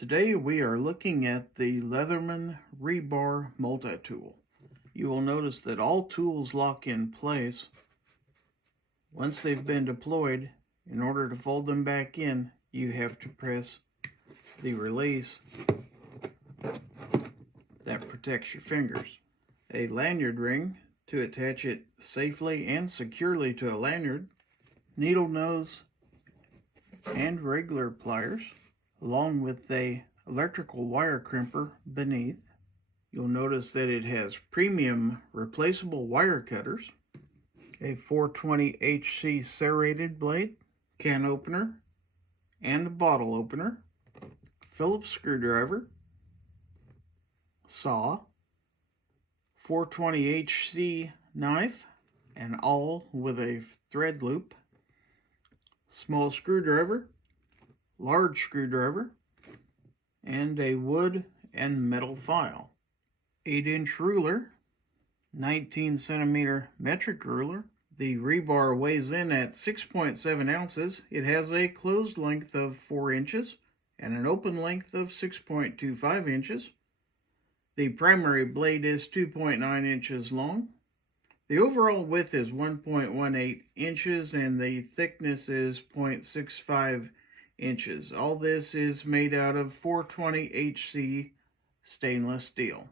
Today we are looking at the Leatherman Rebar Multitool. You will notice that all tools lock in place. Once they've been deployed, in order to fold them back in, you have to press the release that protects your fingers. A lanyard ring to attach it safely and securely to a lanyard, needle nose, and regular pliers, along with a electrical wire crimper beneath. You'll notice that it has premium replaceable wire cutters, a 420 HC serrated blade, can opener, and a bottle opener, Phillips screwdriver, saw, 420 HC knife, and all with a thread loop, small screwdriver, large screwdriver, and a wood and metal file. 8-inch ruler, 19 centimeter metric ruler. The rebar weighs in at 6.7 ounces. It has a closed length of 4 inches and an open length of 6.25 inches. The primary blade is 2.9 inches long. The overall width is 1.18 inches and the thickness is 0.65 inches. All this is made out of 420 HC stainless steel.